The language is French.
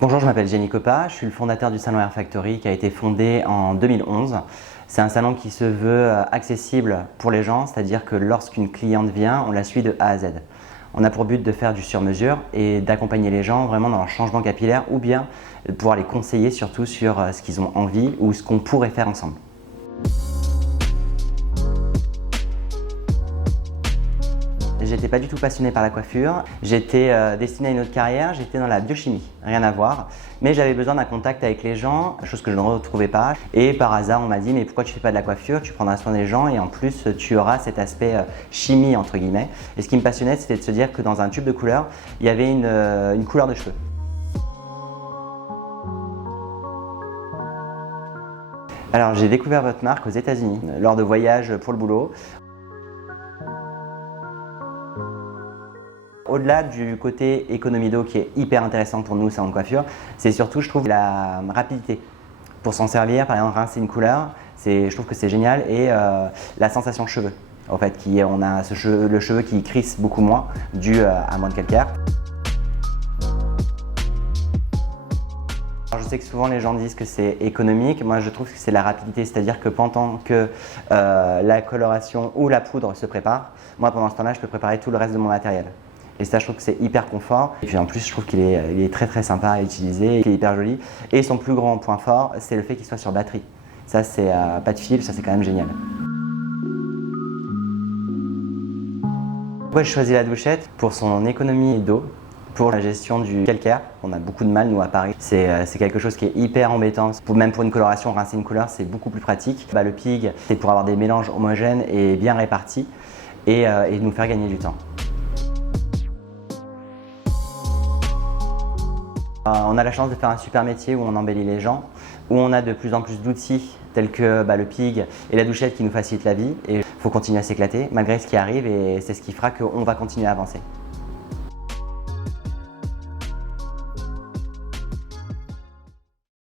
Bonjour, je m'appelle Jenny Coppa, je suis le fondateur du salon Hair Factory qui a été fondé en 2011. C'est un salon qui se veut accessible pour les gens, c'est-à-dire que lorsqu'une cliente vient, on la suit de A à Z. On a pour but de faire du sur-mesure et d'accompagner les gens vraiment dans leur changement capillaire ou bien de pouvoir les conseiller surtout sur ce qu'ils ont envie ou ce qu'on pourrait faire ensemble. J'étais pas du tout passionné par la coiffure, j'étais destiné à une autre carrière, j'étais dans la biochimie, rien à voir. Mais j'avais besoin d'un contact avec les gens, chose que je ne retrouvais pas. Et par hasard, on m'a dit « mais pourquoi tu fais pas de la coiffure? Tu prendras soin des gens et en plus tu auras cet aspect chimie entre guillemets ». Et ce qui me passionnait, c'était de se dire que dans un tube de couleur, il y avait une couleur de cheveux. Alors j'ai découvert votre marque aux États-Unis lors de voyages pour le boulot. Au-delà du côté économie d'eau qui est hyper intéressant pour nous, salon de coiffure, c'est surtout, je trouve, la rapidité. Pour s'en servir, par exemple, rincer une couleur, je trouve que c'est génial. Et la sensation cheveux, en fait, on a le cheveu qui crisse beaucoup moins, dû à moins de calcaire. Alors, je sais que souvent les gens disent que c'est économique, moi je trouve que c'est la rapidité, c'est-à-dire que pendant que la coloration ou la poudre se prépare, moi pendant ce temps-là je peux préparer tout le reste de mon matériel. Et ça, je trouve que c'est hyper confort. Et puis en plus, je trouve qu'il est très très sympa à utiliser, qu'il est hyper joli. Et son plus grand point fort, c'est le fait qu'il soit sur batterie. Ça, c'est pas de fil, ça c'est quand même génial. Pourquoi j'ai choisi la douchette? Pour son économie d'eau, pour la gestion du calcaire. On a beaucoup de mal, nous, à Paris. C'est quelque chose qui est hyper embêtant. Même pour une coloration, rincer une couleur, c'est beaucoup plus pratique. Le PIG, c'est pour avoir des mélanges homogènes et bien répartis et nous faire gagner du temps. On a la chance de faire un super métier où on embellit les gens, où on a de plus en plus d'outils tels que le PIG et la douchette qui nous facilitent la vie. Et il faut continuer à s'éclater malgré ce qui arrive et c'est ce qui fera qu'on va continuer à avancer.